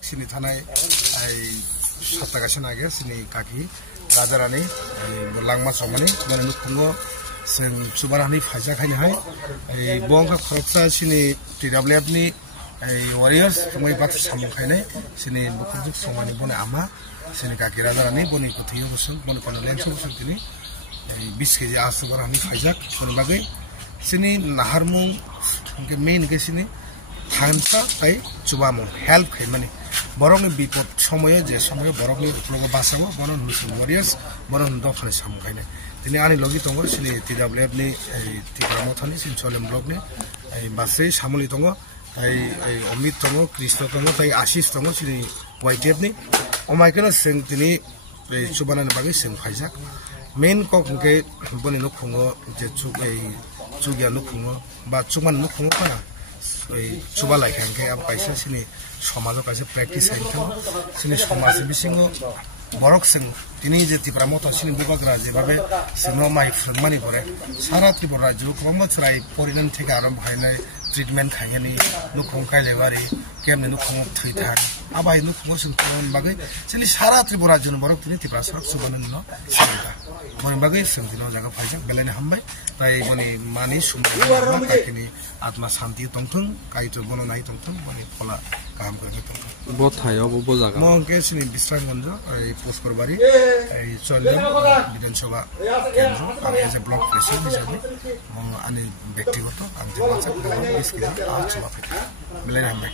Sini tanai ai satta kasih naga sini kaki rajarani langma somani dan nukungo sen subarani fajar kayaknya hai bongka korupsa sini tidak lihat ni warriors kemai batu samung kayaknya sini nukunjuk somani bone ama sini kaki rajarani bone kutiyo busuk bone kono lensu busuk ini 20 kg asu barani fajar bone bagai sini naharmung ke main ke sini hansa ay cubamo help kayak borong ni bipot semuanya je semuanya borong ni logo basamu borong nusun warriors borong dokter samu kayak ini ani logi tonggo sini tidak boleh ni tiga mothani sini soalnya blog ni basai samuli tonggo omit tonggo kristo tonggo asis tonggo sini white ni omai kena seng ini cubana ni bagi seng fajak main kok ke boni nukungo je cugia nukungo ba cuman nukungo kana coba lagi kan kayak apa sih sini समाजों का practice है तो sini समाज में सिंगो borok sing ini jadi pramoto sini buka geraji babe sini mai fragmani bore sarat ki bora jo koma cerai porinan theka aram bhainai treatment khayani nukhong kai lewari kemne nukhong thui thak abai nukhong sing kon bagai sini sarat ki bora jo borok tini tipra sarak subanan no sita mon bagai sing dino jaga phajak belane hambai tai boni mani sumba takini atma shanti tongthung kai to bono nai tongthung boni phola काम करके तो बहुत था यार वो जगह मैं के सिनी विश्रामगंज पोस्ट करबारी चलले विधानसभा केन्द्र एज ए ब्लॉक प्रेसिडेंट हिसाबै म अनि व्यक्तिगत आम चाहिँ 20 केजी आछ मिलाइराख्दै